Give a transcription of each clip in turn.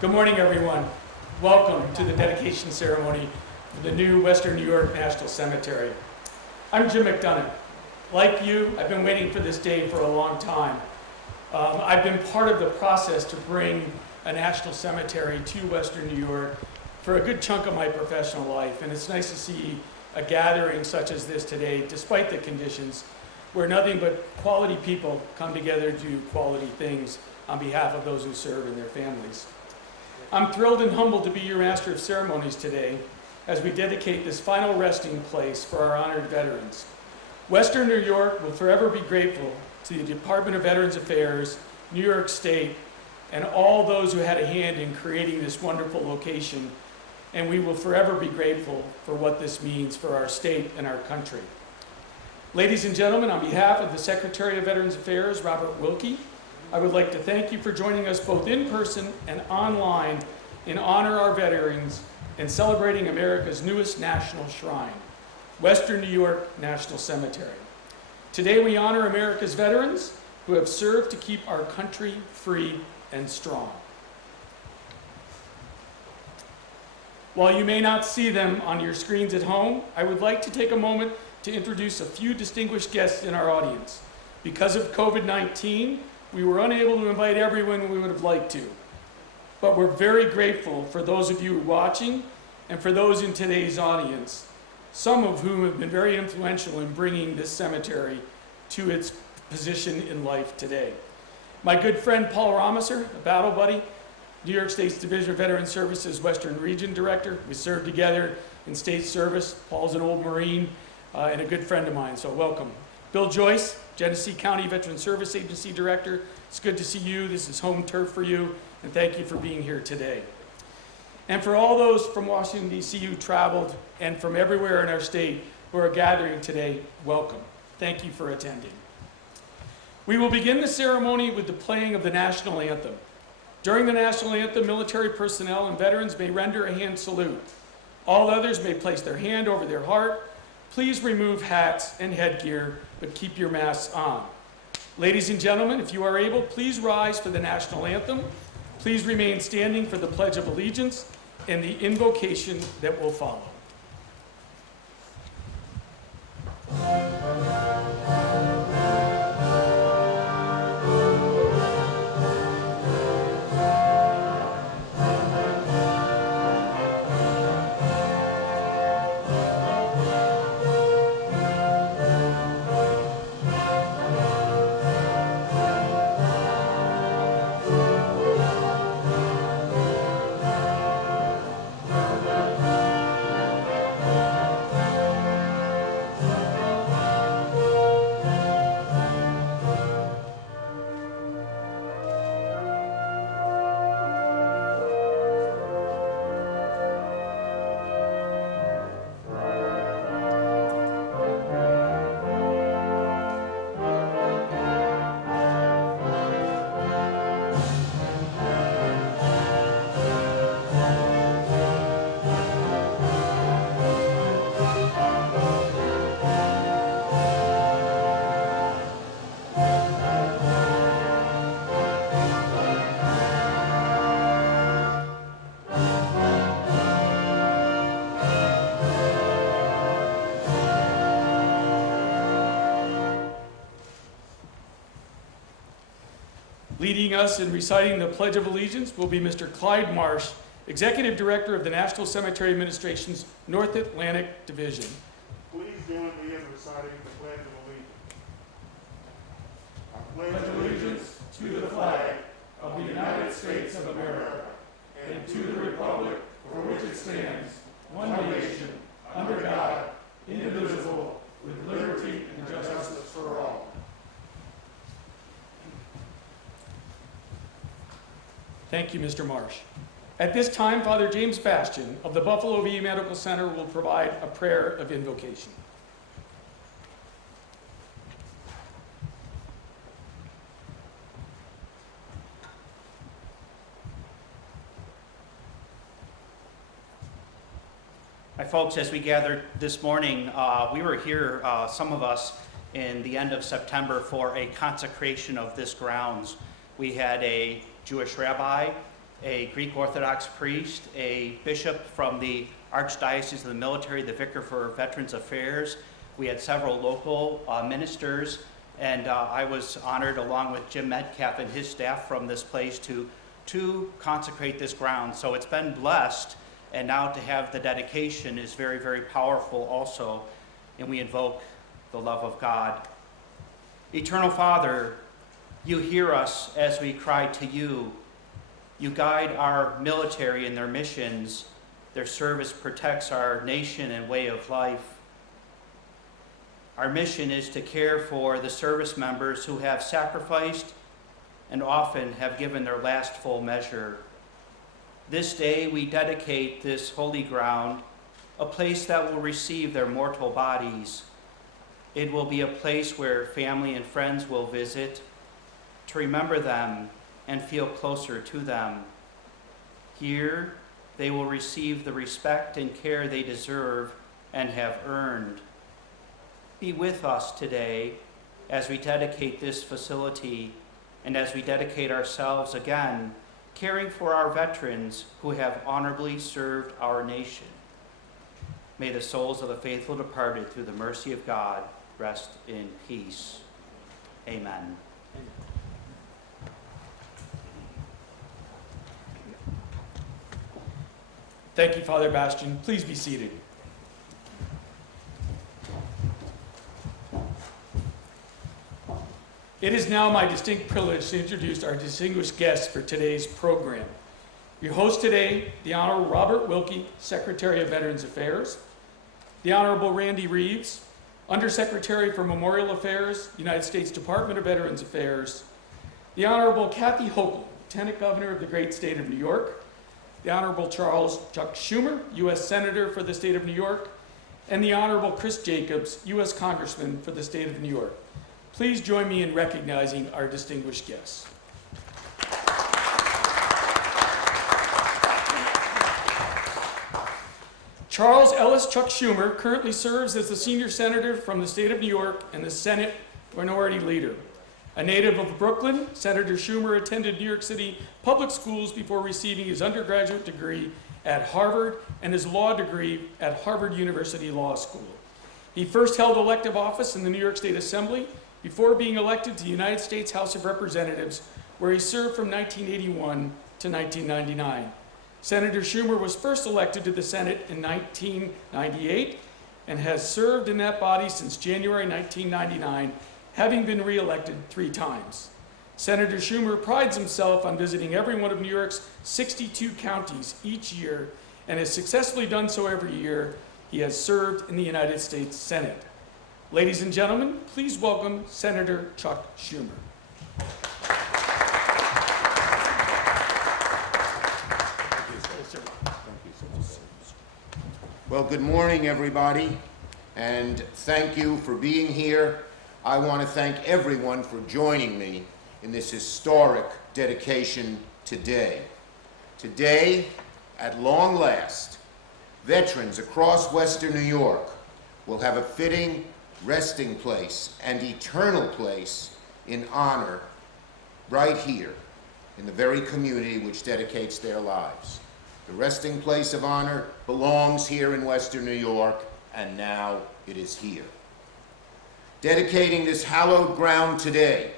Good morning, everyone. Welcome to the dedication ceremony for the new Western New York National Cemetery. I'm Jim McDonough. Like you, I've been waiting for this day for a long time. I've been part of the process to bring a national cemetery to Western New York for a good chunk of my professional life, and it's nice to see a gathering such as this today, despite the conditions, where nothing but quality people come together to do quality things on behalf of those who serve and their families. I'm thrilled and humbled to be your Master of Ceremonies today as we dedicate this final resting place for our honored veterans. Western New York will forever be grateful to the Department of Veterans Affairs, New York State, and all those who had a hand in creating this wonderful location, and we will forever be grateful for what this means for our state and our country. Ladies and gentlemen, on behalf of the Secretary of Veterans Affairs, Robert Wilkie, I would like to thank you for joining us both in person and online in honor of our veterans and celebrating America's newest national shrine, Western New York National Cemetery. Today we honor America's veterans who have served to keep our country free and strong. While you may not see them on your screens at home, I would like to take a moment to introduce a few distinguished guests in our audience. Because of COVID-19, we were unable to invite everyone we would have liked to, but we're very grateful for those of you watching and for those in today's audience, some of whom have been very influential in bringing this cemetery to its position in life today. My good friend Paul Rameser, a battle buddy, New York State's Division of Veterans Services Western Region Director. We served together in state service. Paul's an old Marine and a good friend of mine, so welcome. Bill Joyce, Genesee County Veteran Service Agency Director. It's good to see you. This is home turf for you, and thank you for being here today. And for all those from Washington, D.C. who traveled and from everywhere in our state who are gathering today, welcome. Thank you for attending. We will begin the ceremony with the playing of the national anthem. During the national anthem, military personnel and veterans may render a hand salute. All others may place their hand over their heart. Please remove hats and headgear, but keep your masks on. Ladies and gentlemen, if you are able, please rise for the national anthem. Please remain standing for the Pledge of Allegiance and the invocation that will follow. Leading us in reciting the Pledge of Allegiance will be Mr. Clyde Marsh, Executive Director of the National Cemetery Administration's North Atlantic Division. Please join me in reciting the Pledge of Allegiance. I pledge allegiance to the flag of the United States of America and to the republic for which it stands, one nation, under God, indivisible, with liberty and justice for all. Thank you, Mr. Marsh. At this time, Father James Bastian of the Buffalo VA Medical Center will provide a prayer of invocation. Hi, folks. As we gathered this morning, we were here, some of us, in the end of September for a consecration of this grounds. We had a Jewish rabbi, a Greek Orthodox priest, a bishop from the Archdiocese of the Military, the vicar for Veterans Affairs. We had several local ministers, and I was honored along with Jim Metcalf and his staff from this place to consecrate this ground. So it's been blessed, and now to have the dedication is very, very powerful also, and we invoke the love of God. Eternal Father, you hear us as we cry to you. You guide our military in their missions. Their service protects our nation and way of life. Our mission is to care for the service members who have sacrificed and often have given their last full measure. This day we dedicate this holy ground, a place that will receive their mortal bodies. It will be a place where family and friends will visit to remember them and feel closer to them. Here, they will receive the respect and care they deserve and have earned. Be with us today as we dedicate this facility and as we dedicate ourselves again, caring for our veterans who have honorably served our nation. May the souls of the faithful departed through the mercy of God rest in peace. Amen. Thank you, Father Bastian. Please be seated. It is now my distinct privilege to introduce our distinguished guests for today's program. Your host today, the Honorable Robert Wilkie, Secretary of Veterans Affairs, the Honorable Randy Reeves, Undersecretary for Memorial Affairs, United States Department of Veterans Affairs, the Honorable Kathy Hochul, Lieutenant Governor of the great state of New York, the Honorable Chuck Schumer, U.S. Senator for the state of New York, and the Honorable Chris Jacobs, U.S. Congressman for the state of New York. Please join me in recognizing our distinguished guests. Charles Ellis Chuck Schumer currently serves as the senior senator from the state of New York and the Senate Minority Leader. A native of Brooklyn, Senator Schumer attended New York City public schools before receiving his undergraduate degree at Harvard and his law degree at Harvard University Law School. He first held elective office in the New York State Assembly before being elected to the United States House of Representatives, where he served from 1981 to 1999. Senator Schumer was first elected to the Senate in 1998 and has served in that body since January 1999, having been re-elected 3 times. Senator Schumer prides himself on visiting every one of New York's 62 counties each year and has successfully done so every year he has served in the United States Senate. Ladies and gentlemen, please welcome Senator Chuck Schumer. Well, good morning, everybody, and thank you for being here. I want to thank everyone for joining me in this historic dedication today. Today, at long last, veterans across Western New York will have a fitting resting place and eternal place in honor right here in the very community which dedicates their lives. The resting place of honor belongs here in Western New York, and now it is here. Dedicating this hallowed ground today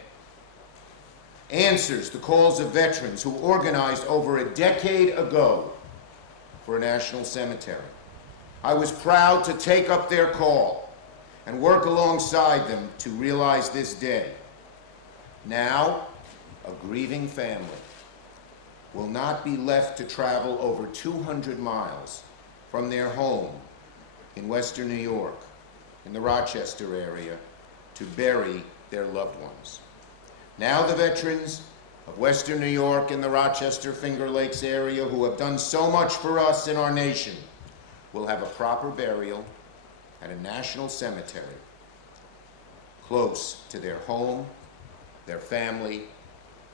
answers the calls of veterans who organized over a decade ago for a national cemetery. I was proud to take up their call and work alongside them to realize this day. Now, a grieving family will not be left to travel over 200 miles from their home in Western New York, in the Rochester area, to bury their loved ones. Now the veterans of Western New York and the Rochester Finger Lakes area who have done so much for us in our nation will have a proper burial at a national cemetery close to their home, their family,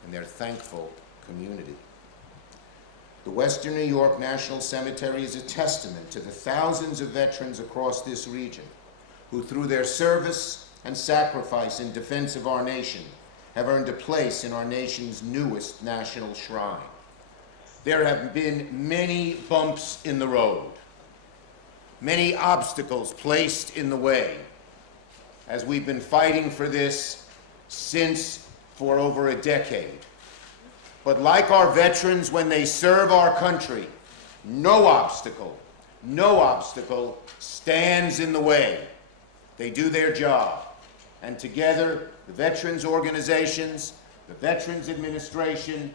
and their thankful community. The Western New York National Cemetery is a testament to the thousands of veterans across this region who, through their service and sacrifice in defense of our nation, have earned a place in our nation's newest national shrine. there have been many bumps in the road, many obstacles placed in the way as we've been fighting for this for over a decade. But like our veterans, when they serve our country, no obstacle stands in the way. They do their job. And together, the veterans organizations, the Veterans Administration,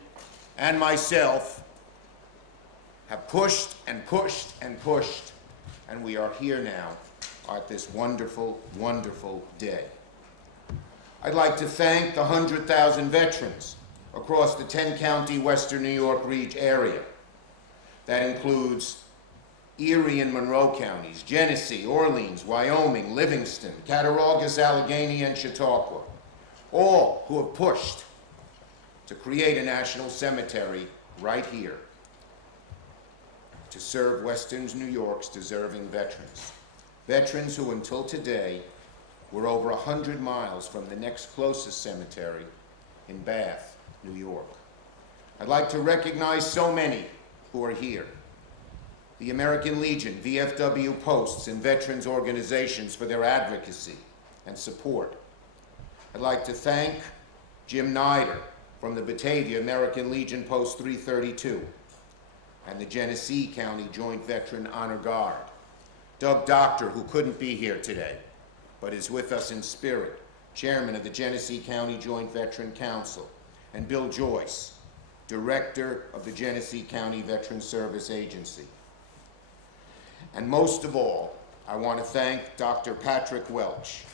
and myself have pushed and pushed and pushed, and we are here now at this wonderful, wonderful day. I'd like to thank the 100,000 veterans across the 10-county Western New York area. That includes Erie and Monroe counties, Genesee, Orleans, Wyoming, Livingston, Cattaraugus, Allegheny, and Chautauqua, all who have pushed to create a national cemetery right here to serve Western New York's deserving veterans. Veterans who until today were over 100 miles from the next closest cemetery in Bath, New York. I'd like to recognize so many who are here. The American Legion, VFW posts, and veterans organizations for their advocacy and support. I'd like to thank Jim Nider from the Batavia American Legion Post 332 and the Genesee County Joint Veteran Honor Guard. Doug Doctor, who couldn't be here today, but is with us in spirit, chairman of the Genesee County Joint Veteran Council, and Bill Joyce, director of the Genesee County Veteran Service Agency. And most of all, I want to thank Dr. Patrick Welch,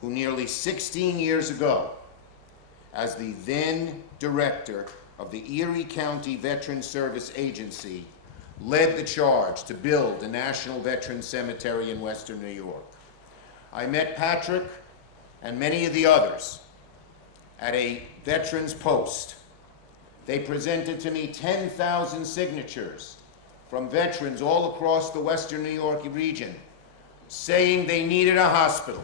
who nearly 16 years ago, as the then director of the Erie County Veteran Service Agency, led the charge to build a national veteran cemetery in Western New York. I met Patrick and many of the others at a veterans post. They presented to me 10,000 signatures from veterans all across the Western New York region saying they needed a hospital.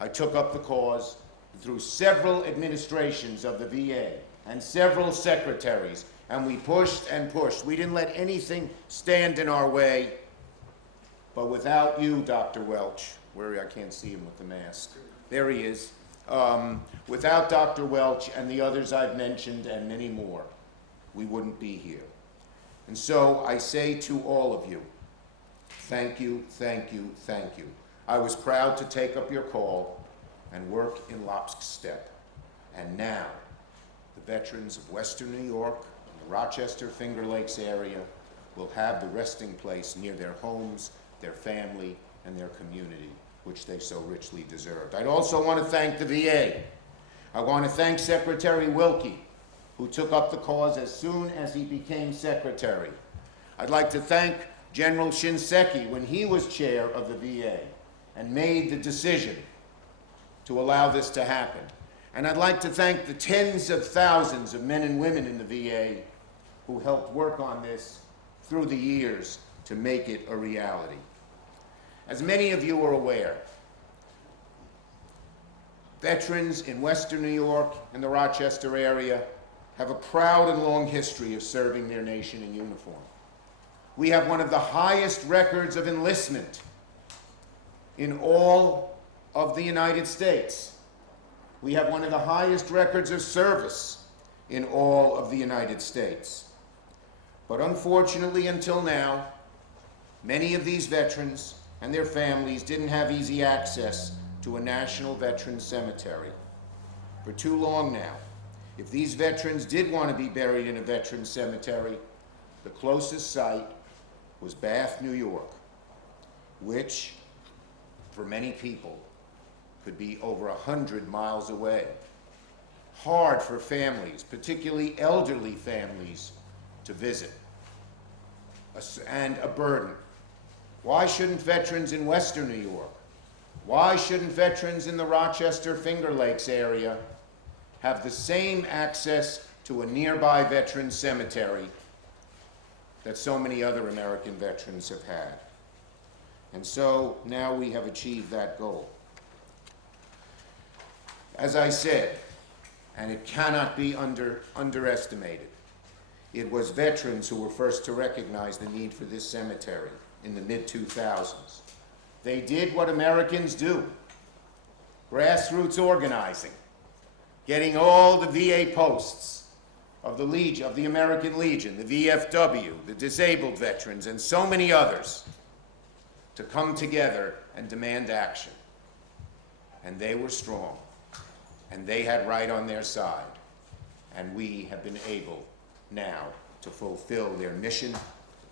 I took up the cause through several administrations of the VA and several secretaries, and we pushed and pushed. We didn't let anything stand in our way. But without you, Dr. Welch, I can't see him with the mask. There he is. Without Dr. Welch and the others I've mentioned and many more, we wouldn't be here. And so I say to all of you, thank you, thank you, thank you. I was proud to take up your call and work in lockstep. And now, the veterans of Western New York and the Rochester Finger Lakes area will have the resting place near their homes, their family, and their community, which they so richly deserved. I'd also want to thank the VA. I want to thank Secretary Wilkie, who took up the cause as soon as he became secretary. I'd like to thank General Shinseki when he was chair of the VA and made the decision to allow this to happen. And I'd like to thank the tens of thousands of men and women in the VA who helped work on this through the years to make it a reality. As many of you are aware, veterans in Western New York and the Rochester area have a proud and long history of serving their nation in uniform. We have one of the highest records of enlistment in all of the United States. We have one of the highest records of service in all of the United States. But unfortunately, until now, many of these veterans and their families didn't have easy access to a national veterans cemetery. For too long now, if these veterans did want to be buried in a veterans cemetery, the closest site was Bath, New York, which, for many people, could be over 100 miles away. Hard for families, particularly elderly families, to visit, and a burden. Why shouldn't veterans in Western New York, why shouldn't veterans in the Rochester Finger Lakes area have the same access to a nearby veterans cemetery that so many other American veterans have had? And so now we have achieved that goal. As I said, and it cannot be underestimated, It was veterans who were first to recognize the need for this cemetery in the mid-2000s. They did what Americans do, grassroots organizing, getting all the VA posts of the Legion, of the American Legion, the VFW, the disabled veterans, and so many others to come together and demand action. And they were strong, and they had right on their side, and we have been able now to fulfill their mission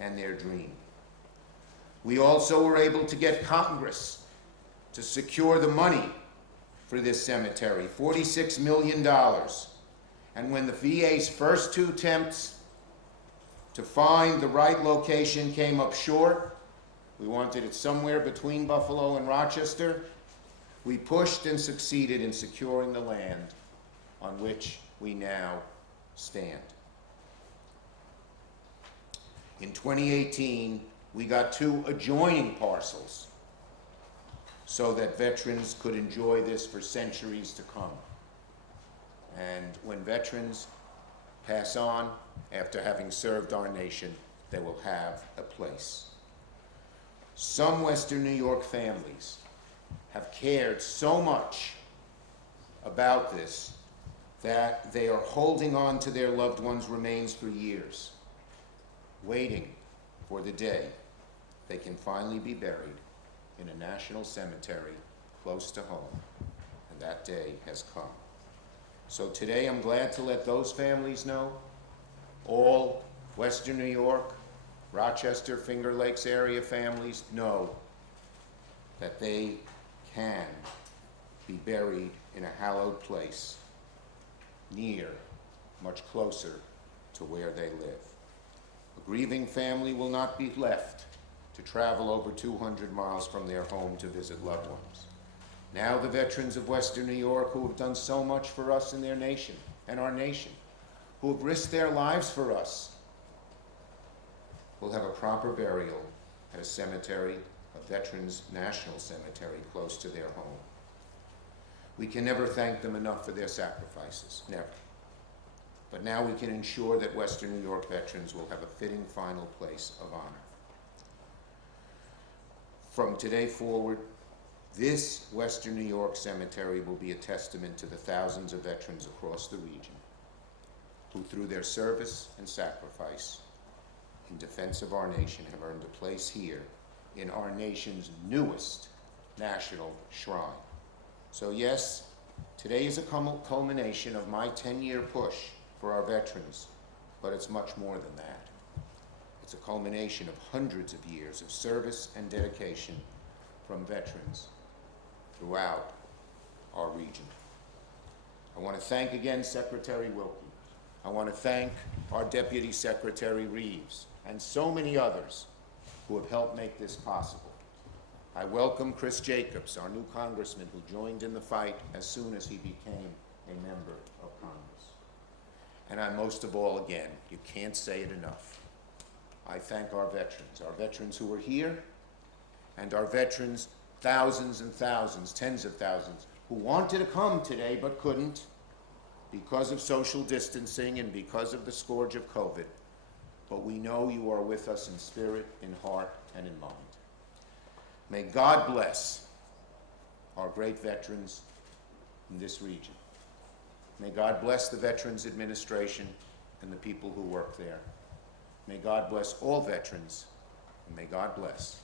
and their dream. We also were able to get Congress to secure the money for this cemetery, $46 million. And when the VA's first two attempts to find the right location came up short, we wanted it somewhere between Buffalo and Rochester, we pushed and succeeded in securing the land on which we now stand. In 2018, we got 2 adjoining parcels so that veterans could enjoy this for centuries to come. And when veterans pass on after having served our nation, they will have a place. Some Western New York families have cared so much about this that they are holding on to their loved ones' remains for years, waiting for the day they can finally be buried in a national cemetery close to home, and that day has come. So today I'm glad to let those families know, all Western New York, Rochester, Finger Lakes area families know that they can be buried in a hallowed place near, much closer to where they live. A grieving family will not be left to travel over 200 miles from their home to visit loved ones. Now the veterans of Western New York who have done so much for us and their nation, and our nation, who have risked their lives for us, will have a proper burial at a cemetery, a Veterans National Cemetery close to their home. We can never thank them enough for their sacrifices, never. But now we can ensure that Western New York veterans will have a fitting final place of honor. From today forward, this Western New York cemetery will be a testament to the thousands of veterans across the region who, through their service and sacrifice in defense of our nation, have earned a place here in our nation's newest national shrine. So yes, today is a culmination of my 10-year push for our veterans, but it's much more than that. It's a culmination of hundreds of years of service and dedication from veterans throughout our region. I want to thank again Secretary Wilkie. I want to thank our Deputy Secretary Reeves and so many others who have helped make this possible. I welcome Chris Jacobs, our new Congressman, who joined in the fight as soon as he became a member of Congress. And I most of all, again, you can't say it enough, I thank our veterans who are here, and our veterans, thousands and thousands, tens of thousands, who wanted to come today but couldn't because of social distancing and because of the scourge of COVID. But we know you are with us in spirit, in heart, and in mind. May God bless our great veterans in this region. May God bless the Veterans Administration and the people who work there. May God bless all veterans, and may God bless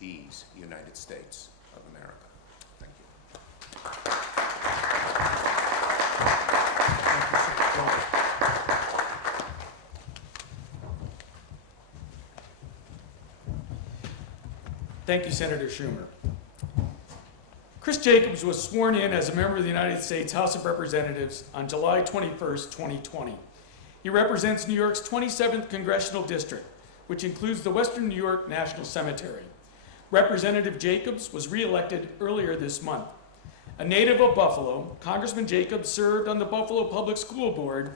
these United States of America. Thank you. Thank you, Senator Schumer. Chris Jacobs was sworn in as a member of the United States House of Representatives on July 21st, 2020. He represents New York's 27th Congressional District, which includes the Western New York National Cemetery. Representative Jacobs was re-elected earlier this month. A native of Buffalo, Congressman Jacobs served on the Buffalo Public School Board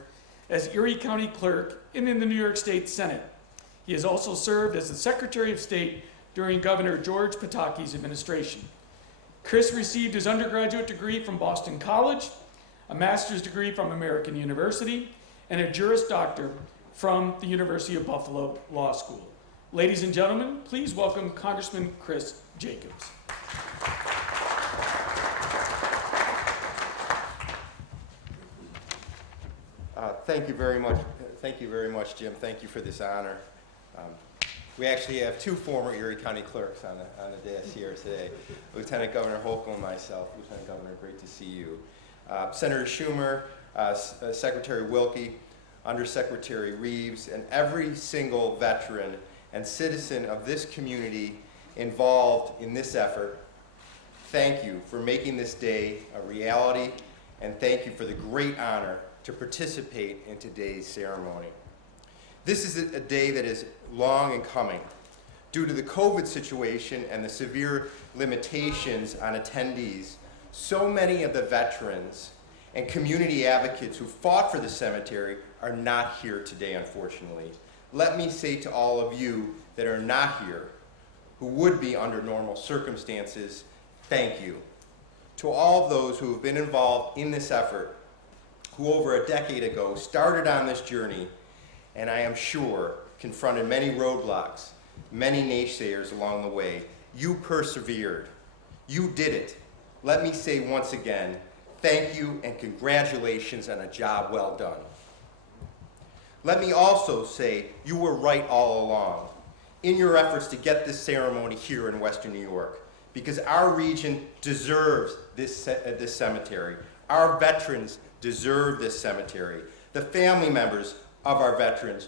as Erie County Clerk and in the New York State Senate. He has also served as the Secretary of State during Governor George Pataki's administration. Chris received his undergraduate degree from Boston College, a master's degree from American University, and a Juris Doctor from the University of Buffalo Law School. Ladies and gentlemen, please welcome Congressman Chris Jacobs. Thank you very much. Thank you very much, Jim. Thank you for this honor. We actually have two former Erie County clerks on the dais here today, Lieutenant Governor Hochul and myself. Lieutenant Governor, great to see you. Senator Schumer, Secretary Wilkie, Undersecretary Reeves, and every single veteran and citizen of this community involved in this effort, thank you for making this day a reality, and thank you for the great honor to participate in today's ceremony. This is a day that is long in coming. Due to the COVID situation and the severe limitations on attendees, so many of the veterans and community advocates who fought for the cemetery are not here today, unfortunately. Let me say to all of you that are not here, who would be under normal circumstances, thank you. To all of those who have been involved in this effort, who over a decade ago started on this journey, and I am sure confronted many roadblocks, many naysayers along the way, you persevered. You did it. Let me say once again, thank you and congratulations on a job well done. Let me also say you were right all along in your efforts to get this ceremony here in Western New York, because our region deserves this cemetery. Our veterans deserve this cemetery. The family members of our veterans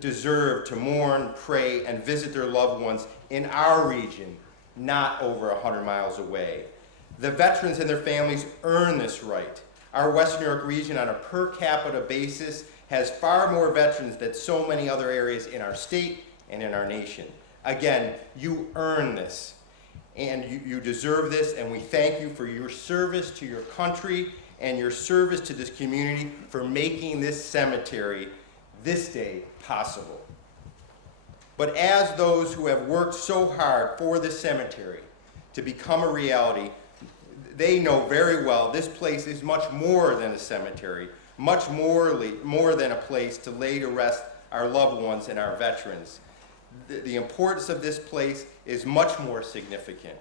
deserve to mourn, pray, and visit their loved ones in our region, not over 100 miles away. The veterans and their families earn this right. Our Western New York region, on a per capita basis, has far more veterans than so many other areas in our state and in our nation. Again, you earn this, and you deserve this, and we thank you for your service to your country and your service to this community for making this cemetery this day possible. But as those who have worked so hard for this cemetery to become a reality, they know very well this place is much more than a cemetery, much more than a place to lay to rest our loved ones and our veterans. The importance of this place is much more significant.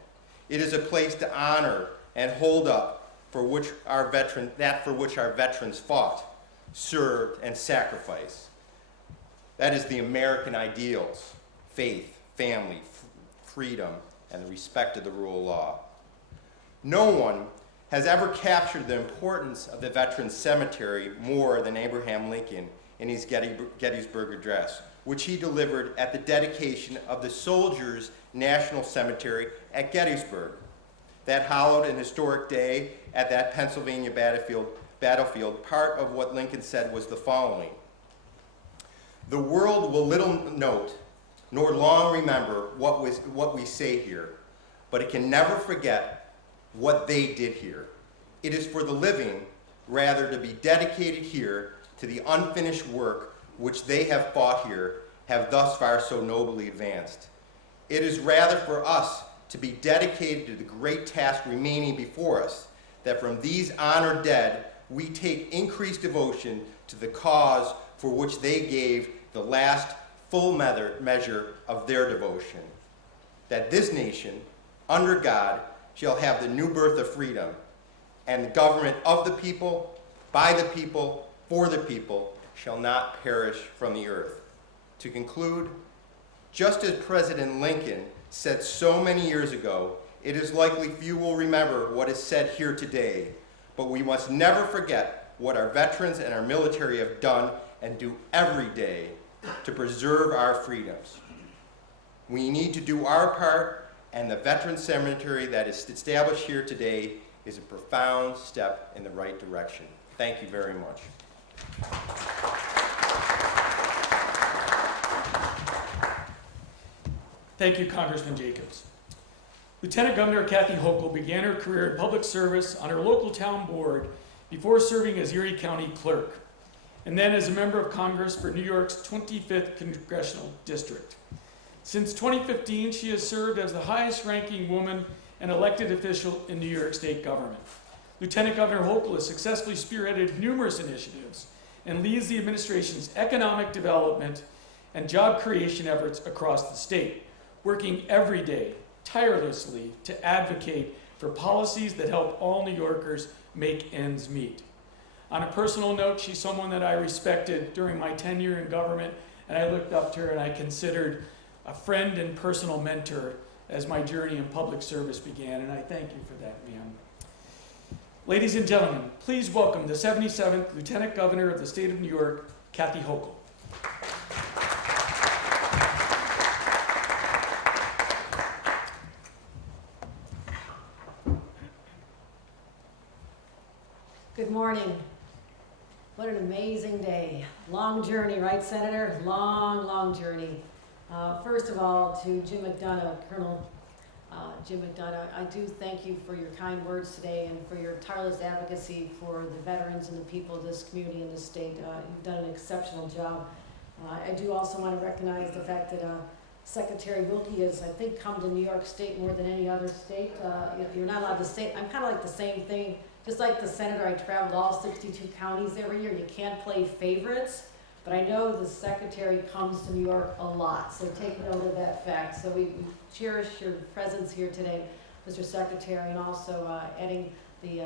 It is a place to honor and hold up for which our veterans fought, served, and sacrificed. That is the American ideals: faith, family, freedom, and the respect of the rule of law. No one has ever captured the importance of the Veterans Cemetery more than Abraham Lincoln in his Gettysburg Address, which he delivered at the dedication of the Soldiers' National Cemetery at Gettysburg. That hallowed and historic day at that Pennsylvania battlefield, part of what Lincoln said was the following: "The world will little note nor long remember what we say here, but it can never forget what they did here. It is for the living rather to be dedicated here to the unfinished work which they have fought here, have thus far so nobly advanced. It is rather for us to be dedicated to the great task remaining before us, that from these honored dead we take increased devotion to the cause for which they gave the last full measure of their devotion, that this nation, under God, shall have the new birth of freedom, and the government of the people, by the people, for the people, shall not perish from the earth." To conclude, just as President Lincoln said so many years ago, it is likely few will remember what is said here today, but we must never forget what our veterans and our military have done and do every day to preserve our freedoms. We need to do our part, and the Veterans Cemetery that is established here today is a profound step in the right direction. Thank you very much. Thank you, Congressman Jacobs. Lieutenant Governor Kathy Hochul began her career in public service on her local town board before serving as Erie County Clerk, and then as a member of Congress for New York's 25th Congressional District. Since 2015, she has served as the highest-ranking woman and elected official in New York State government. Lieutenant Governor Hochul has successfully spearheaded numerous initiatives and leads the administration's economic development and job creation efforts across the state, working every day, tirelessly, to advocate for policies that help all New Yorkers make ends meet. On a personal note, she's someone that I respected during my tenure in government, and I looked up to her and I considered a friend and personal mentor as my journey in public service began, and I thank you for that, ma'am. Ladies and gentlemen, please welcome the 77th Lieutenant Governor of the State of New York, Kathy Hochul. Good morning. What an amazing day. Long journey, right, Senator? Long, long journey. First of all, to Jim McDonough, Colonel Jim McDonough, I do thank you for your kind words today and for your tireless advocacy for the veterans and the people of this community and this state. You've done an exceptional job. I do also want to recognize the fact that Secretary Wilkie has, I think, come to New York State more than any other state. You're not allowed to say, I'm kind of like the same thing. Just like the senator, I traveled all 62 counties every year. You can't play favorites, but I know the secretary comes to New York a lot, so take note of that fact. So we cherish your presence here today, Mr. Secretary, and also adding the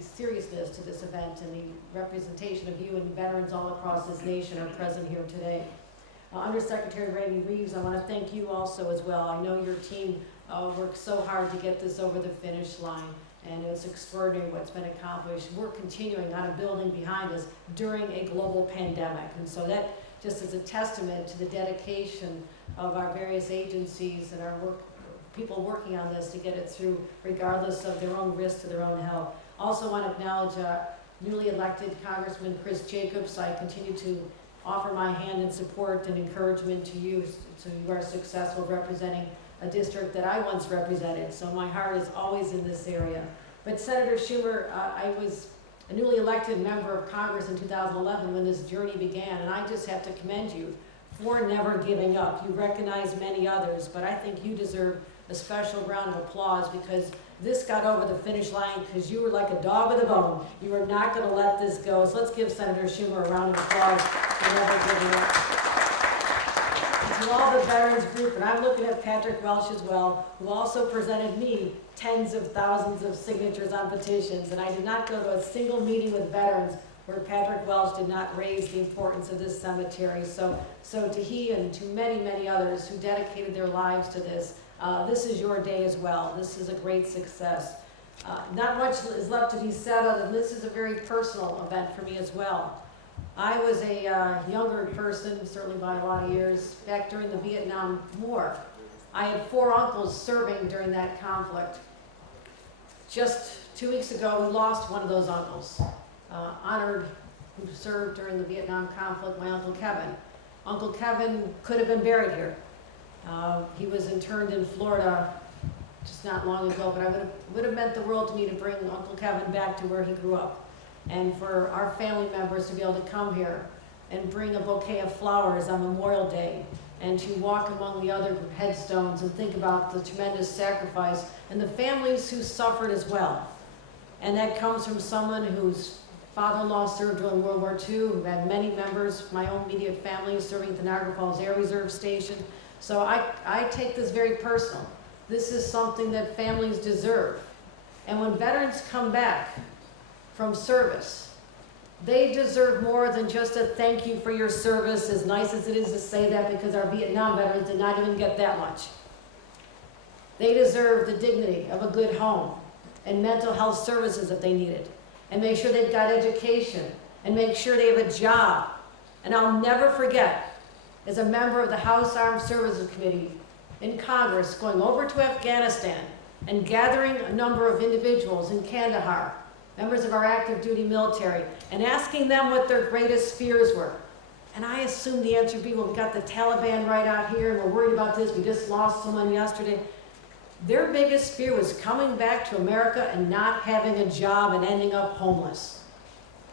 seriousness to this event and the representation of you and veterans all across this nation are present here today. Undersecretary Reeves, I want to thank you also as well. I know your team worked so hard to get this over the finish line. And it's extraordinary what's been accomplished. We're continuing on a building behind us during a global pandemic. And so that just is a testament to the dedication of our various agencies and our people working on this to get it through regardless of their own risk to their own health. Also want to acknowledge newly elected Congressman Chris Jacobs. I continue to offer my hand in support and encouragement to you so you are successful representing a district that I once represented, so my heart is always in this area. But Senator Schumer, I was a newly elected member of Congress in 2011 when this journey began, and I just have to commend you for never giving up. You recognize many others, but I think you deserve a special round of applause because this got over the finish line because you were like a dog with a bone. You were not going to let this go, so let's give Senator Schumer a round of applause for never giving up. To all the veterans group, and I'm looking at Patrick Welch as well, who also presented me tens of thousands of signatures on petitions, and I did not go to a single meeting with veterans where Patrick Welch did not raise the importance of this cemetery. So to he and to many, many others who dedicated their lives to this, this is your day as well. This is a great success. Not much is left to be said other than this is a very personal event for me as well. I was a younger person, certainly by a lot of years, back during the Vietnam War. I had 4 uncles serving during that conflict. Just 2 weeks ago, we lost one of those uncles, honored, who served during the Vietnam conflict, my Uncle Kevin. Uncle Kevin could have been buried here. He was interned in Florida just not long ago, but it would have meant the world to me to bring Uncle Kevin back to where he grew up. And for our family members to be able to come here and bring a bouquet of flowers on Memorial Day and to walk among the other headstones and think about the tremendous sacrifice and the families who suffered as well. And that comes from someone whose father-in-law served during World War II, who had many members, my own immediate family, serving at the Niagara Falls Air Reserve Station. So I take this very personal. This is something that families deserve. And when veterans come back from service, they deserve more than just a thank you for your service, as nice as it is to say that, because our Vietnam veterans did not even get that much. They deserve the dignity of a good home and mental health services that they needed, and make sure they've got education, and make sure they have a job. And I'll never forget, as a member of the House Armed Services Committee in Congress, going over to Afghanistan and gathering a number of individuals in Kandahar, members of our active duty military, and asking them what their greatest fears were. And I assumed the answer would be, well, we got the Taliban right out here, and we're worried about this, we just lost someone yesterday. Their biggest fear was coming back to America and not having a job and ending up homeless.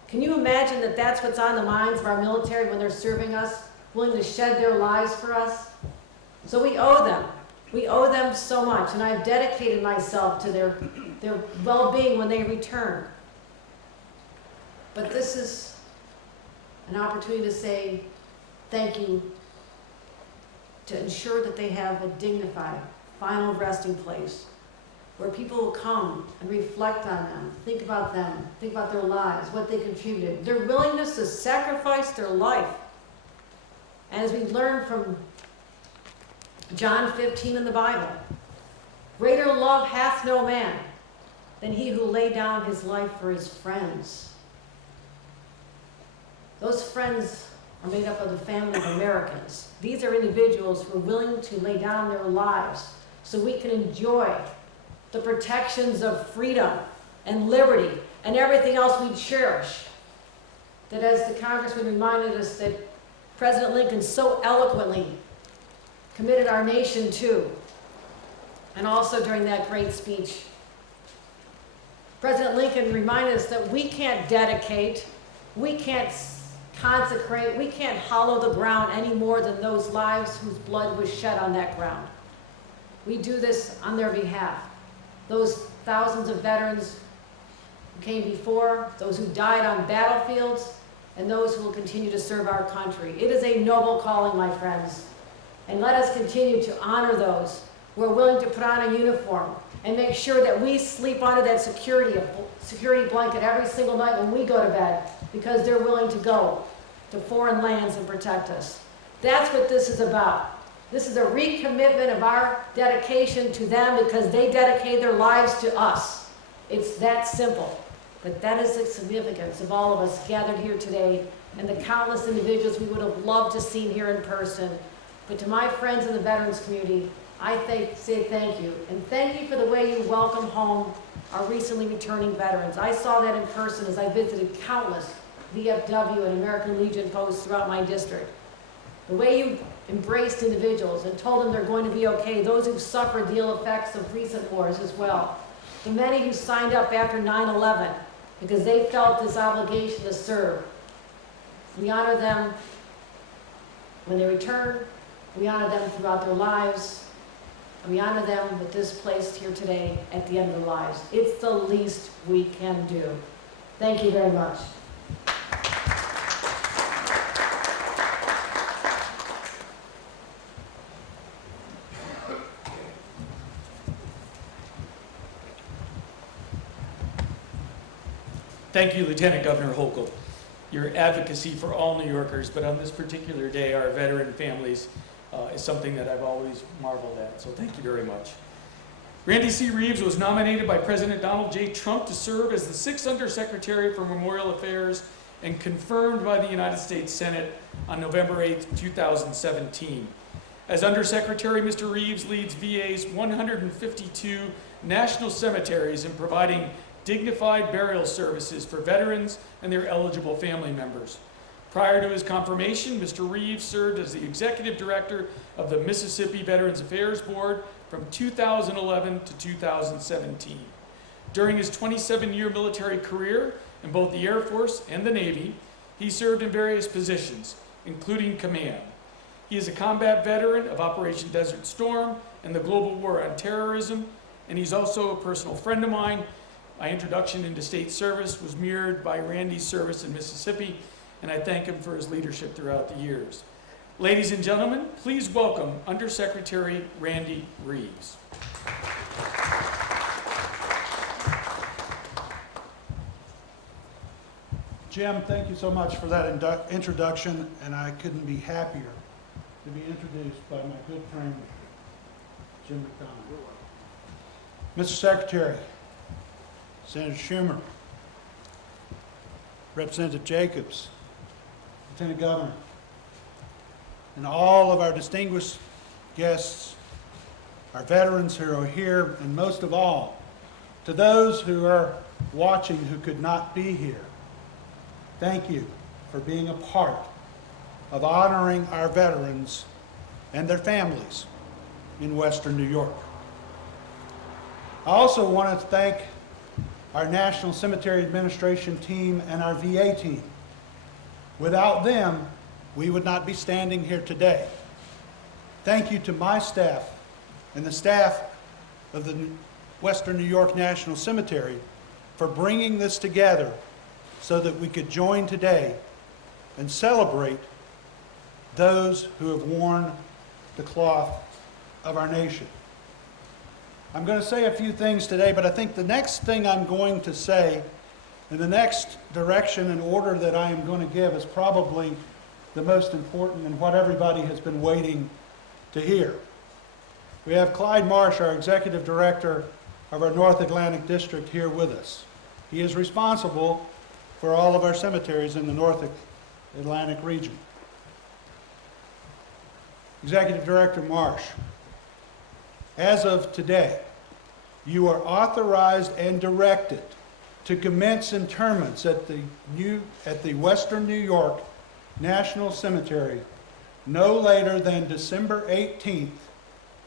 Can you imagine that that's what's on the minds of our military when they're serving us, willing to shed their lives for us? So we owe them. We owe them so much, and I've dedicated myself to their well-being when they return. But this is an opportunity to say thank you, to ensure that they have a dignified final resting place where people will come and reflect on them, think about their lives, what they contributed, their willingness to sacrifice their life. And as we learn from John 15 in the Bible, greater love hath no man than he who laid down his life for his friends. Those friends are made up of the family of Americans. These are individuals who are willing to lay down their lives so we can enjoy the protections of freedom and liberty and everything else we cherish. That, as the Congressman reminded us, that President Lincoln so eloquently committed our nation to. And also during that great speech, President Lincoln reminded us that we can't dedicate, we can't consecrate, we can't hollow the ground any more than those lives whose blood was shed on that ground. We do this on their behalf. Those thousands of veterans who came before, those who died on battlefields, and those who will continue to serve our country. It is a noble calling, my friends. And let us continue to honor those who are willing to put on a uniform and make sure that we sleep under that security blanket every single night when we go to bed, because they're willing to go to foreign lands and protect us. That's what this is about. This is a recommitment of our dedication to them because they dedicate their lives to us. It's that simple. But that is the significance of all of us gathered here today and the countless individuals we would have loved to see here in person. But to my friends in the veterans community, I say thank you. And thank you for the way you welcome home our recently returning veterans. I saw that in person as I visited countless VFW and American Legion posts throughout my district. The way you embraced individuals and told them they're going to be okay, those who've suffered the ill effects of recent wars as well. The many who signed up after 9/11 because they felt this obligation to serve. We honor them when they return. We honor them throughout their lives. And we honor them with this place here today at the end of their lives. It's the least we can do. Thank you very much. Thank you, Lieutenant Governor Hochul. Your advocacy for all New Yorkers, but on this particular day, our veteran families, is something that I've always marveled at. So thank you very much. Randy C. Reeves was nominated by President Donald J. Trump to serve as the 6th Undersecretary for Memorial Affairs and confirmed by the United States Senate on November 8, 2017. As Undersecretary, Mr. Reeves leads VA's 152 national cemeteries in providing dignified burial services for veterans and their eligible family members. Prior to his confirmation, Mr. Reeves served as the Executive Director of the Mississippi Veterans Affairs Board from 2011 to 2017. During his 27-year military career in both the Air Force and the Navy, he served in various positions, including command. He is a combat veteran of Operation Desert Storm and the global war on terrorism, and he's also a personal friend of mine. My introduction into state service was mirrored by Randy's service in Mississippi, and I thank him for his leadership throughout the years. Ladies and gentlemen, please welcome Undersecretary Randy Reeves. Jim, thank you so much for that introduction, and I couldn't be happier to be introduced by my good friend, Jim McDonough. Mr. Secretary, Senator Schumer, Representative Jacobs, Lieutenant Governor, and all of our distinguished guests, our veterans who are here, and most of all, to those who are watching who could not be here, thank you for being a part of honoring our veterans and their families in Western New York. I also want to thank our National Cemetery Administration team and our VA team. Without them, we would not be standing here today. Thank you to my staff and the staff of the Western New York National Cemetery for bringing this together so that we could join today and celebrate those who have worn the cloth of our nation. I'm going to say a few things today, but I think the next thing I'm going to say, and the next direction and order that I am going to give, is probably the most important and what everybody has been waiting to hear. We have Clyde Marsh, our Executive Director of our North Atlantic District, here with us. He is responsible for all of our cemeteries in the North Atlantic region. Executive Director Marsh, as of today, you are authorized and directed to commence interments at the Western New York National Cemetery no later than December 18th,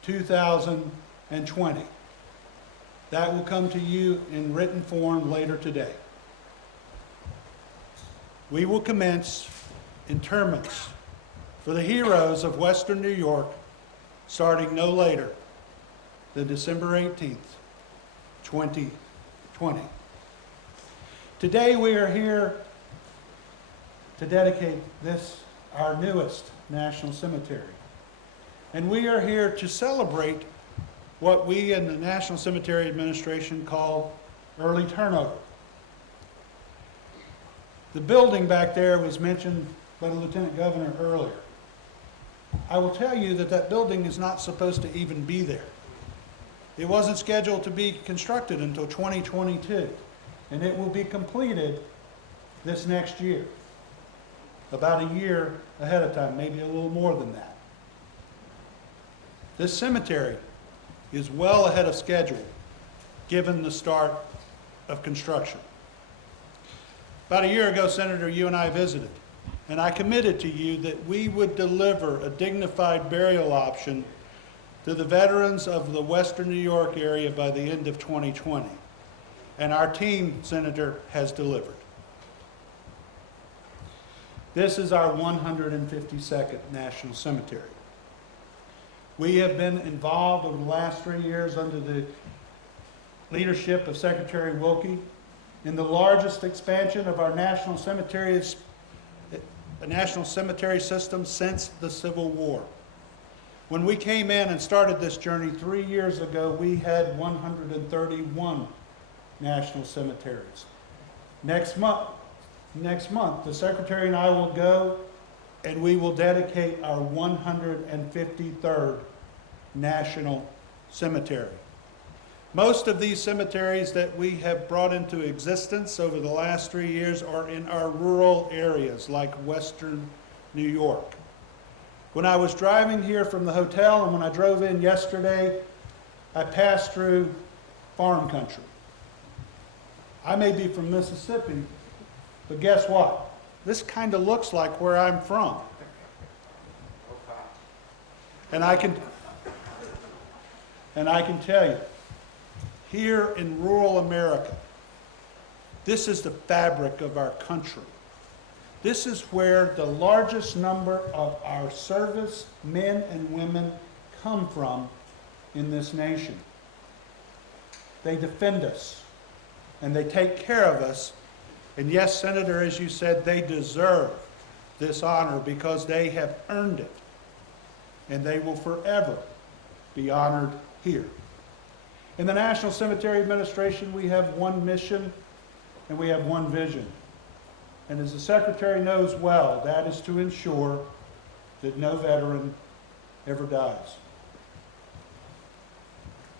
2020. That will come to you in written form later today. We will commence interments for the heroes of Western New York starting no later than December 18th, 2020. Today we are here to dedicate this, our newest national cemetery. And we are here to celebrate what we in the National Cemetery Administration call early turnover. The building back there was mentioned by the Lieutenant Governor earlier. I will tell you that that building is not supposed to even be there. It wasn't scheduled to be constructed until 2022, and it will be completed this next year, about a year ahead of time, maybe a little more than that. This cemetery is well ahead of schedule, given the start of construction. About a year ago, Senator, you and I visited, and I committed to you that we would deliver a dignified burial option to the veterans of the Western New York area by the end of 2020. And our team, Senator, has delivered. This is our 152nd National Cemetery. We have been involved over the last 3 years under the leadership of Secretary Wilkie in the largest expansion of our national cemetery system since the Civil War. When we came in and started this journey 3 years ago, we had 131 national cemeteries. Next month, the Secretary and I will go and we will dedicate our 153rd national cemetery. Most of these cemeteries that we have brought into existence over the last 3 years are in our rural areas like Western New York. When I was driving here from the hotel and when I drove in yesterday, I passed through farm country. I may be from Mississippi, but guess what? This kind of looks like where I'm from. And I can tell you, here in rural America, this is the fabric of our country. This is where the largest number of our service men and women come from in this nation. They defend us and they take care of us. And yes, Senator, as you said, they deserve this honor because they have earned it. And they will forever be honored here. In the National Cemetery Administration, we have one mission and we have one vision. And as the Secretary knows well, that is to ensure that no veteran ever dies.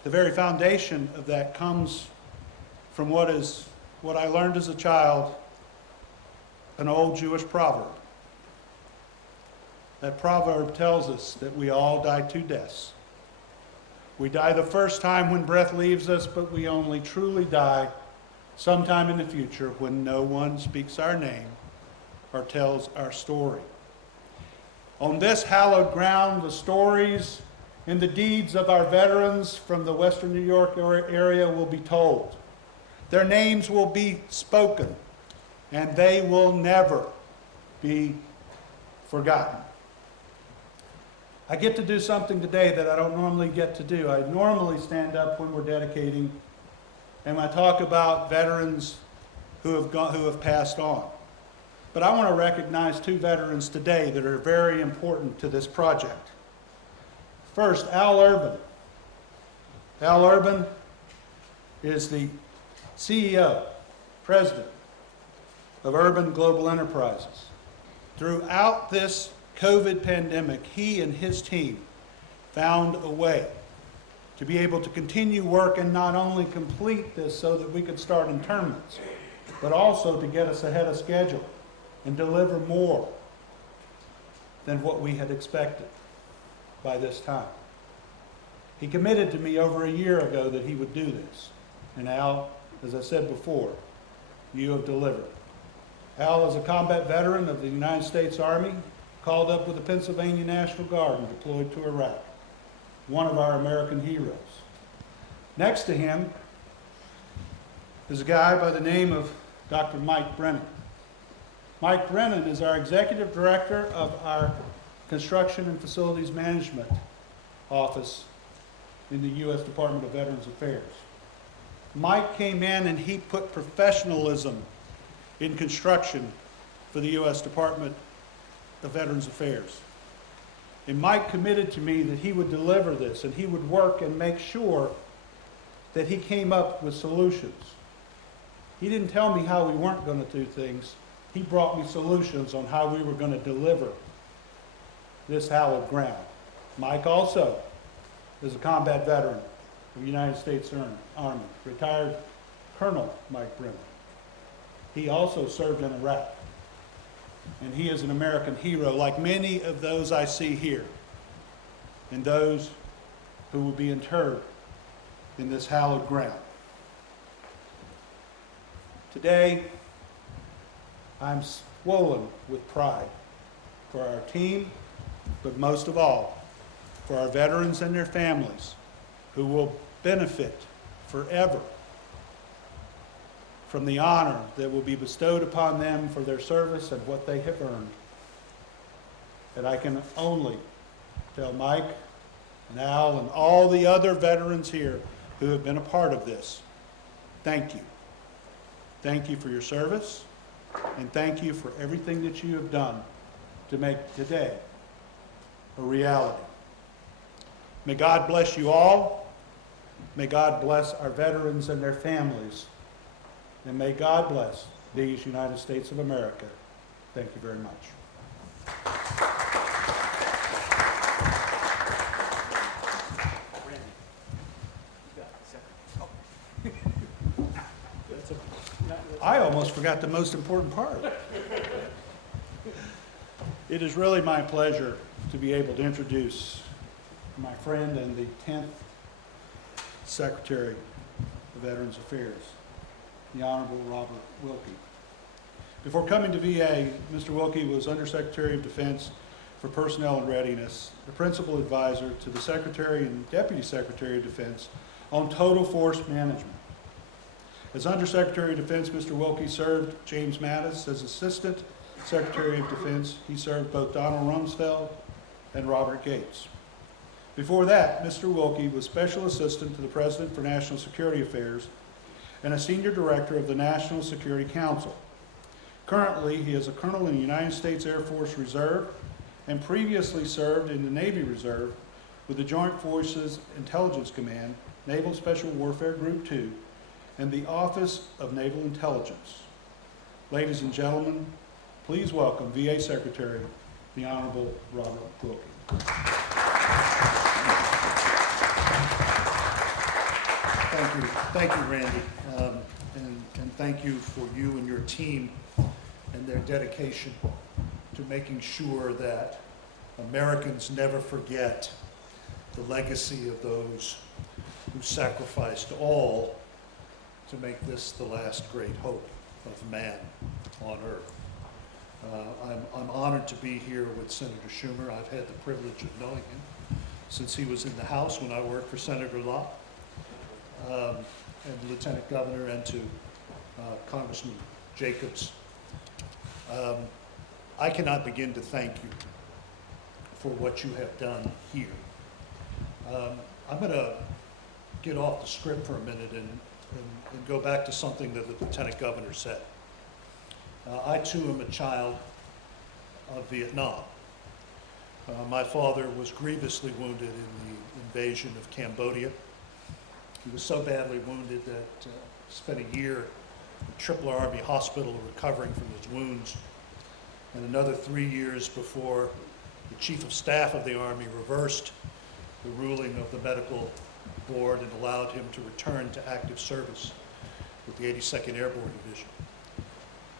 The very foundation of that comes from what I learned as a child, an old Jewish proverb. That proverb tells us that we all die two deaths. We die the first time when breath leaves us, but we only truly die sometime in the future when no one speaks our name or tells our story. On this hallowed ground, the stories and the deeds of our veterans from the Western New York area will be told. Their names will be spoken, and they will never be forgotten. I get to do something today that I don't normally get to do. I normally stand up when we're dedicating, and I talk about veterans who have passed on. But I want to recognize two veterans today that are very important to this project. First, Al Urban. Al Urban is the CEO, president of Urban Global Enterprises. Throughout this COVID pandemic, he and his team found a way to be able to continue work and not only complete this so that we could start internments, but also to get us ahead of schedule and deliver more than what we had expected by this time. He committed to me over a year ago that he would do this. And Al, as I said before, you have delivered. Al is a combat veteran of the United States Army, called up with the Pennsylvania National Guard and deployed to Iraq. One of our American heroes. Next to him is a guy by the name of Dr. Mike Brennan. Mike Brennan is our executive director of our Construction and Facilities Management Office in the U.S. Department of Veterans Affairs. Mike came in and he put professionalism in construction for the U.S. Department of Veterans Affairs. And Mike committed to me that he would deliver this and he would work and make sure that he came up with solutions. He didn't tell me how we weren't going to do things. He brought me solutions on how we were going to deliver this hallowed ground. Mike also is a combat veteran of the United States Army, retired Colonel Mike Brennan. He also served in Iraq. And he is an American hero, like many of those I see here, and those who will be interred in this hallowed ground. Today, I'm swollen with pride for our team, but most of all, for our veterans and their families who will benefit forever from the honor that will be bestowed upon them for their service and what they have earned. And I can only tell Mike and Al and all the other veterans here who have been a part of this, thank you. Thank you for your service, and thank you for everything that you have done to make today a reality. May God bless you all. May God bless our veterans and their families. And may God bless these United States of America. Thank you very much. I almost forgot the most important part. It is really my pleasure to be able to introduce my friend and the 10th Secretary of Veterans Affairs, the Honorable Robert Wilkie. Before coming to VA, Mr. Wilkie was Undersecretary of Defense for Personnel and Readiness, the Principal Advisor to the Secretary and Deputy Secretary of Defense on Total Force Management. As Undersecretary of Defense, Mr. Wilkie served James Mattis as Assistant Secretary of Defense. He served both Donald Rumsfeld and Robert Gates. Before that, Mr. Wilkie was Special Assistant to the President for National Security Affairs and a Senior Director of the National Security Council. Currently, he is a Colonel in the United States Air Force Reserve and previously served in the Navy Reserve with the Joint Forces Intelligence Command, Naval Special Warfare Group 2, and the Office of Naval Intelligence. Ladies and gentlemen, please welcome VA Secretary, the Honorable Robert Wilkie. Thank you, Randy, and thank you for you and your team and their dedication to making sure that Americans never forget the legacy of those who sacrificed all to make this the last great hope of man on earth. I'm honored to be here with Senator Schumer. I've had the privilege of knowing him since he was in the House when I worked for Senator Lott, and Lieutenant Governor, and to Congressman Jacobs. I cannot begin to thank you for what you have done here. I'm going to get off the script for a minute and go back to something that the Lieutenant Governor said. I too am a child of Vietnam. My father was grievously wounded in the invasion of Cambodia. He was so badly wounded that spent a year in Triple Army Hospital recovering from his wounds, and another 3 years before the Chief of Staff of the Army reversed the ruling of the medical board and allowed him to return to active service with the 82nd Airborne Division.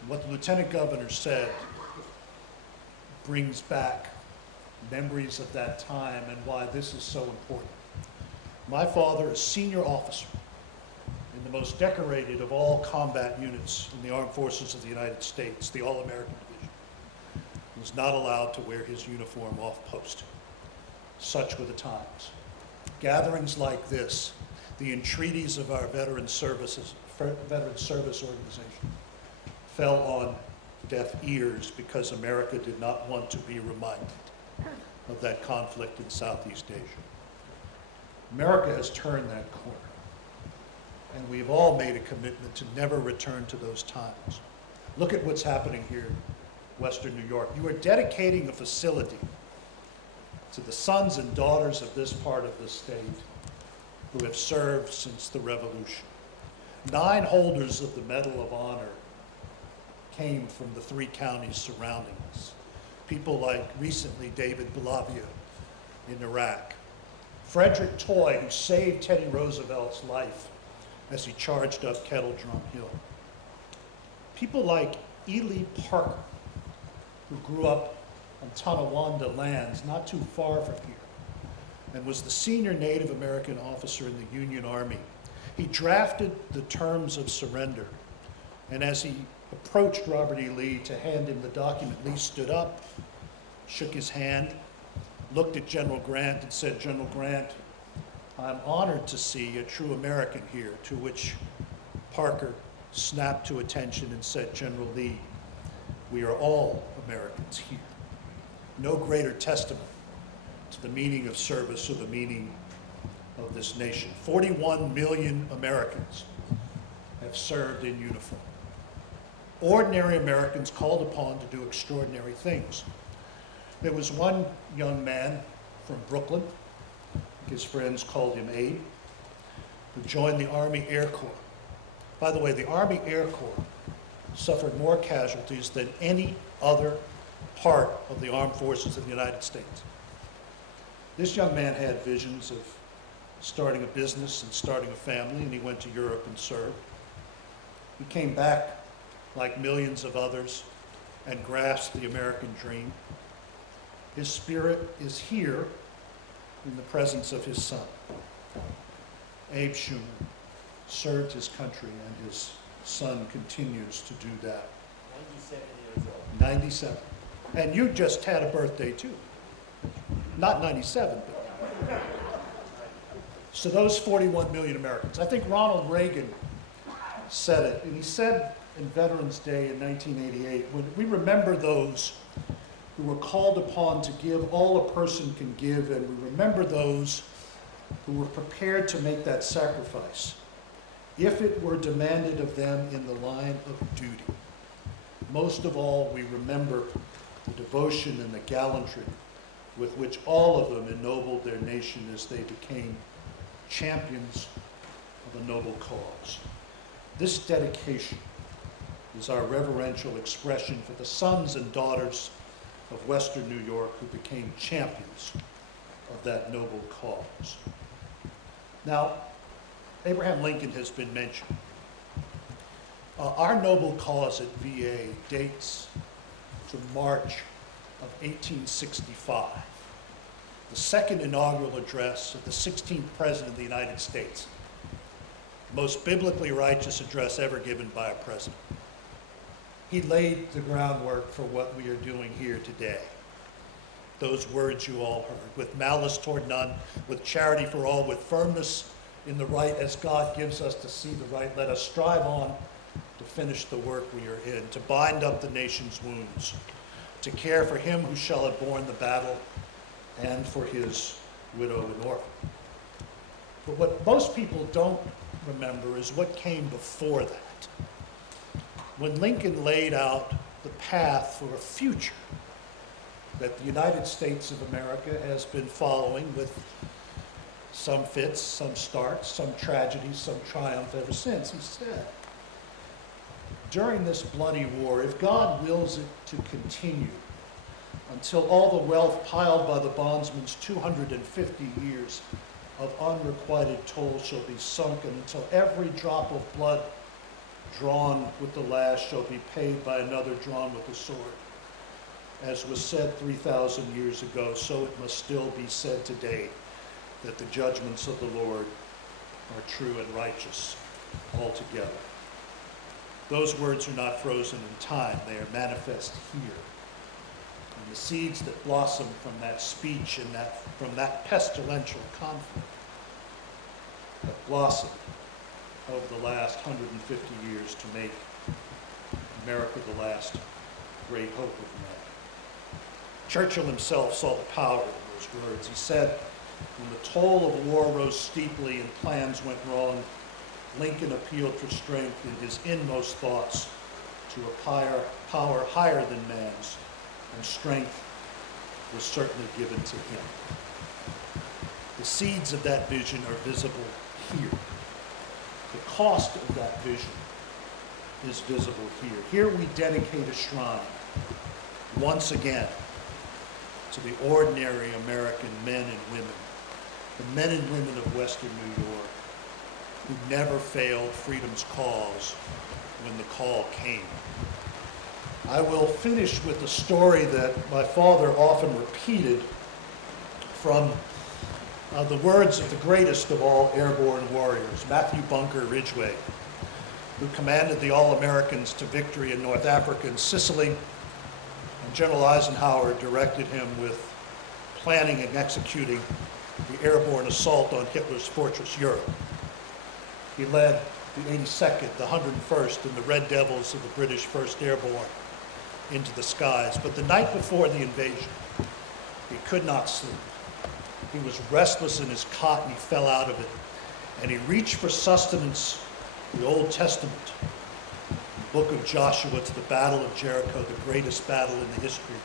And what the Lieutenant Governor said brings back memories of that time and why this is so important. My father, a senior officer in the most decorated of all combat units in the Armed Forces of the United States, the All-American Division, was not allowed to wear his uniform off post. Such were the times. Gatherings like this, the entreaties of our Veteran Service Organization, fell on deaf ears because America did not want to be reminded of that conflict in Southeast Asia. America has turned that corner, and we've all made a commitment to never return to those times. Look at what's happening here in Western New York. You are dedicating a facility to the sons and daughters of this part of the state who have served since the Revolution. 9 holders of the Medal of Honor came from the 3 counties surrounding us. People like recently David Belavia in Iraq, Frederick Toy, who saved Teddy Roosevelt's life as he charged up Kettle Drum Hill. People like Ely Parker, who grew up on Tonawanda lands not too far from here and was the senior Native American officer in the Union Army. He drafted the terms of surrender, and as he approached Robert E. Lee to hand him the document, Lee stood up, shook his hand, looked at General Grant and said, "General Grant, I'm honored to see a true American here," to which Parker snapped to attention and said, "General Lee, we are all Americans here." No greater testament to the meaning of service or the meaning of this nation. 41 million Americans have served in uniform. Ordinary Americans called upon to do extraordinary things. There was one young man from Brooklyn, his friends called him Abe, who joined the Army Air Corps. By the way, the Army Air Corps suffered more casualties than any other part of the armed forces of the United States. This young man had visions of starting a business and starting a family, and he went to Europe and served. He came back like millions of others and grasped the American dream. His spirit is here in the presence of his son. Abe Schumer served his country, and his son continues to do that. 97 years old. 97. And you just had a birthday too. Not 97, but. So those 41 million Americans. I think Ronald Reagan said it, and he said in Veterans Day in 1988, when we remember those who were called upon to give all a person can give, and we remember those who were prepared to make that sacrifice, if it were demanded of them in the line of duty. Most of all, we remember the devotion and the gallantry with which all of them ennobled their nation as they became champions of a noble cause. This dedication is our reverential expression for the sons and daughters of Western New York who became champions of that noble cause. Now, Abraham Lincoln has been mentioned. Our noble cause at VA dates to March of 1865, the second inaugural address of the 16th President of the United States, the most biblically righteous address ever given by a president. He laid the groundwork for what we are doing here today. Those words you all heard, with malice toward none, with charity for all, with firmness in the right as God gives us to see the right, let us strive on to finish the work we are in, to bind up the nation's wounds, to care for him who shall have borne the battle and for his widow and orphan. But what most people don't remember is what came before that. when Lincoln laid out the path for a future that the United States of America has been following with some fits, some starts, some tragedies, some triumph ever since, he said, during this bloody war, if God wills it to continue until all the wealth piled by the bondsman's 250 years of unrequited toll shall be sunken, until every drop of blood drawn with the lash shall be paid by another drawn with the sword. As was said 3,000 years ago, so it must still be said today, that the judgments of the Lord are true and righteous altogether. Those words are not frozen in time, they are manifest here. And the seeds that blossom from that speech and from that pestilential conflict that blossomed over the last 150 years to make America the last great hope of man. Churchill himself saw the power in those words. He said, when the toll of war rose steeply and plans went wrong, Lincoln appealed for strength in his inmost thoughts to a power higher than man's, and strength was certainly given to him. The seeds of that vision are visible here. The cost of that vision is visible here. Here we dedicate a shrine, once again, to the ordinary American men and women, the men and women of Western New York, who never failed freedom's cause when the call came. I will finish with a story that my father often repeated from the words of the greatest of all airborne warriors, Matthew Bunker Ridgway, who commanded the All-Americans to victory in North Africa and Sicily, and General Eisenhower directed him with planning and executing the airborne assault on Hitler's fortress Europe. He led the 82nd, the 101st, and the Red Devils of the British 1st Airborne into the skies. But the night before the invasion, he could not sleep. He was restless in his cot and he fell out of it. And he reached for sustenance, the Old Testament, the book of Joshua, to the Battle of Jericho, the greatest battle in the history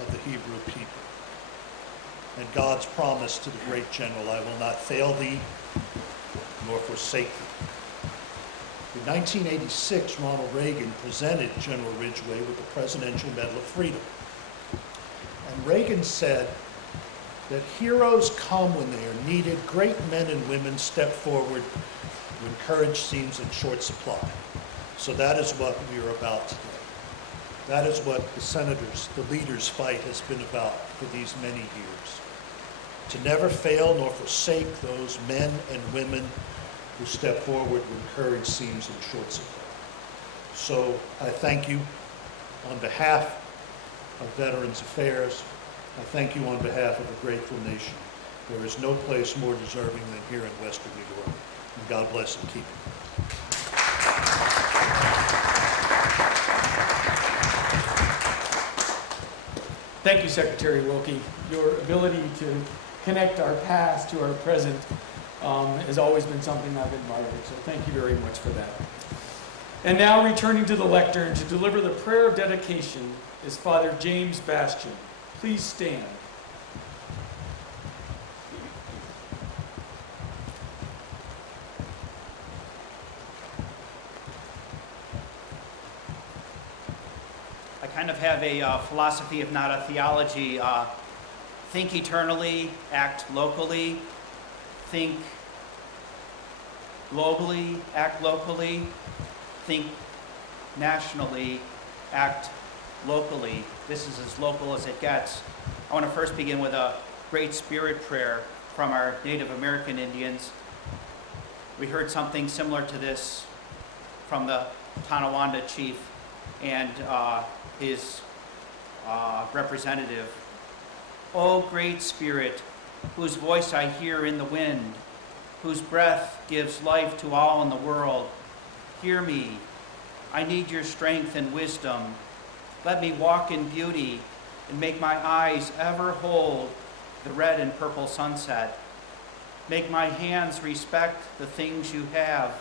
of the Hebrew people. And God's promise to the great general, I will not fail thee nor forsake thee. In 1986, Ronald Reagan presented General Ridgway with the Presidential Medal of Freedom. And Reagan said that heroes come when they are needed. Great men and women step forward when courage seems in short supply. So that is what we are about today. That is what the senators, the leaders' fight has been about for these many years. To never fail nor forsake those men and women who step forward when courage seems in short supply. So I thank you on behalf of Veterans Affairs. I thank you on behalf of a grateful nation. There is no place more deserving than here in Western New York. And God bless and keep you. Thank you, Secretary Wilkie. Your ability to connect our past to our present has always been something I've admired, so thank you very much for that. And now, returning to the lectern to deliver the prayer of dedication is Father James Bastian. Please stand. I kind of have a philosophy, if not a theology. Think eternally, act locally. Think globally, act locally. Think nationally, act locally. This is as local as it gets. I want to first begin with a Great Spirit prayer from our Native American Indians. We heard something similar to this from the Tonawanda chief and his representative. O Great Spirit, whose voice I hear in the wind, whose breath gives life to all in the world, hear me. I need your strength and wisdom. Let me walk in beauty and make my eyes ever hold the red and purple sunset. Make my hands respect the things you have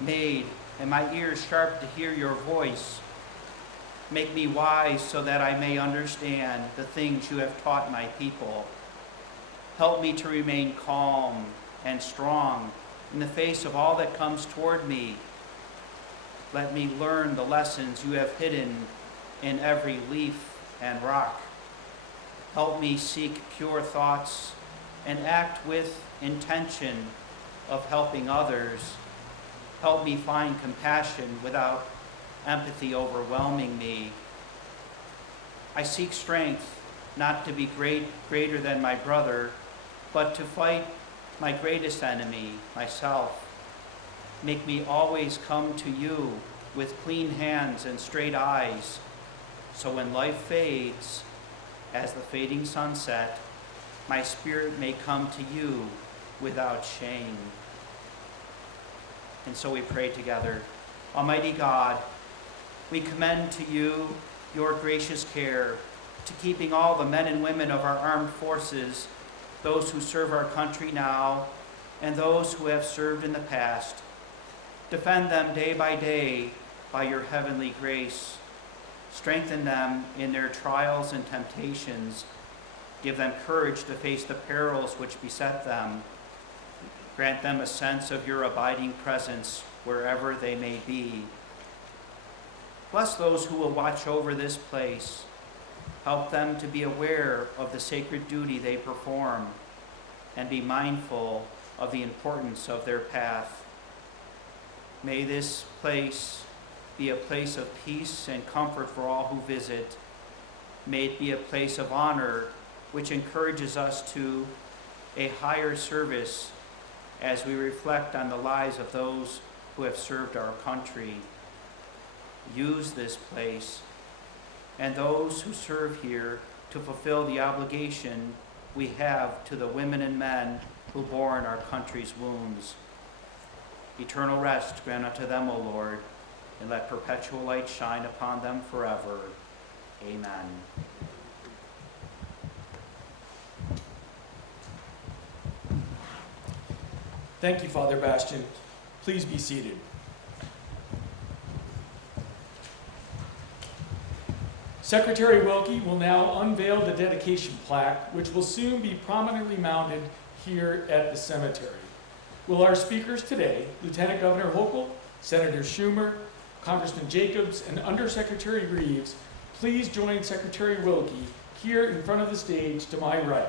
made and my ears sharp to hear your voice. Make me wise so that I may understand the things you have taught my people. Help me to remain calm and strong in the face of all that comes toward me. Let me learn the lessons you have hidden in every leaf and rock. Help me seek pure thoughts and act with intention of helping others. Help me find compassion without empathy overwhelming me. I seek strength not to be greater than my brother, but to fight my greatest enemy, myself. Make me always come to you with clean hands and straight eyes, so when life fades, as the fading sunset, my spirit may come to you without shame. And so we pray together. Almighty God, we commend to you your gracious care to keeping all the men and women of our armed forces, those who serve our country now, and those who have served in the past. Defend them day by day by your heavenly grace. Strengthen them in their trials and temptations. Give them courage to face the perils which beset them. Grant them a sense of your abiding presence wherever they may be. Bless those who will watch over this place. Help them to be aware of the sacred duty they perform and be mindful of the importance of their path. May this place be a place of peace and comfort for all who visit. May it be a place of honor which encourages us to a higher service as we reflect on the lives of those who have served our country. Use this place and those who serve here to fulfill the obligation we have to the women and men who bore in our country's wounds. Eternal rest grant unto them, O Lord, and let perpetual light shine upon them forever. Amen. Thank you, Father Bastian. Please be seated. Secretary Wilkie will now unveil the dedication plaque, which will soon be prominently mounted here at the cemetery. Will our speakers today, Lieutenant Governor Hochul, Senator Schumer, Congressman Jacobs, and Undersecretary Reeves, please join Secretary Wilkie here in front of the stage to my right.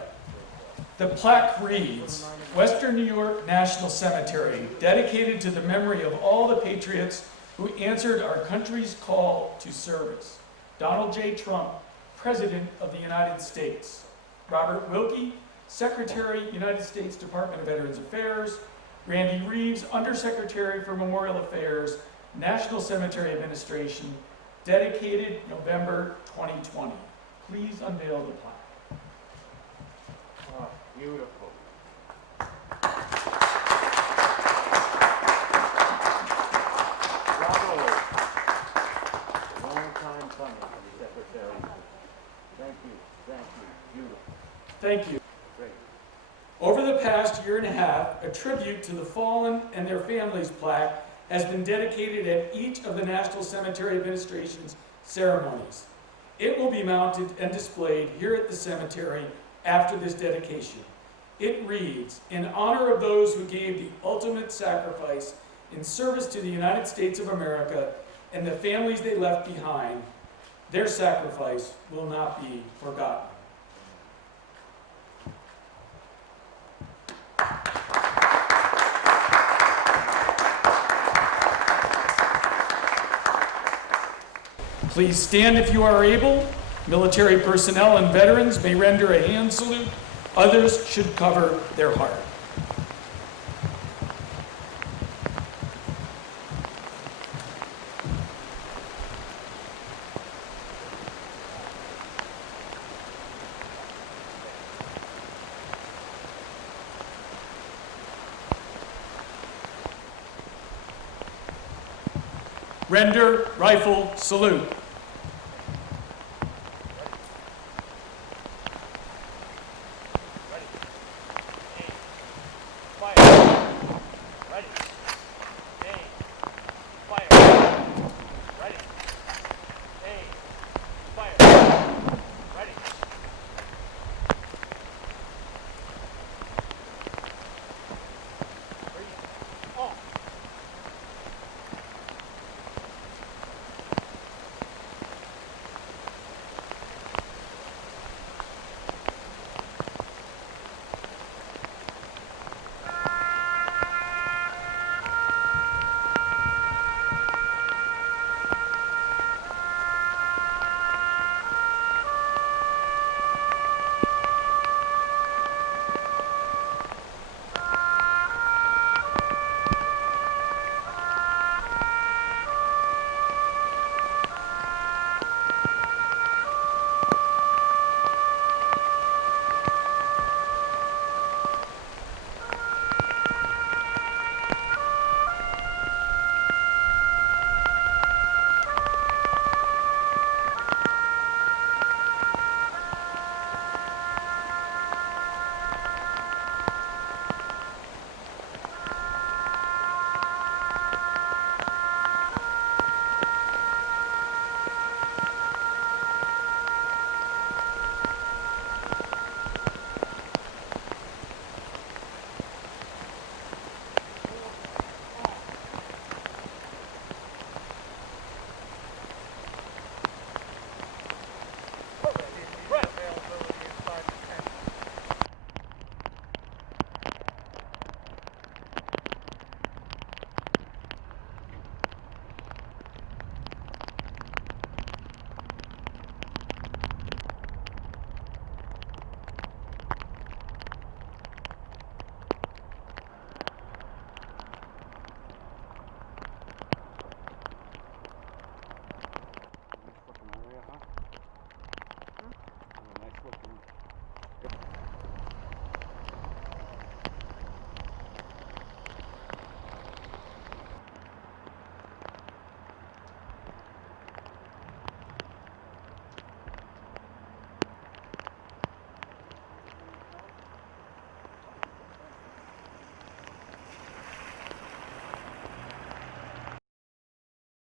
The plaque reads, Western New York National Cemetery, dedicated to the memory of all the patriots who answered our country's call to service. Donald J. Trump, President of the United States. Robert Wilkie, Secretary, United States Department of Veterans Affairs. Randy Reeves, Undersecretary for Memorial Affairs, National Cemetery Administration, dedicated November 2020. Please unveil the plaque. Oh, beautiful. Bravo. A long time coming, Secretary. Thank you, beautiful. Thank you. Great. Over the past year and a half, a tribute to the fallen and their families plaque has been dedicated at each of the National Cemetery Administration's ceremonies. It will be mounted and displayed here at the cemetery after this dedication. It reads, in honor of those who gave the ultimate sacrifice in service to the United States of America and the families they left behind, their sacrifice will not be forgotten. Please stand if you are able. Military personnel and veterans may render a hand salute. Others should cover their heart. Render rifle salute.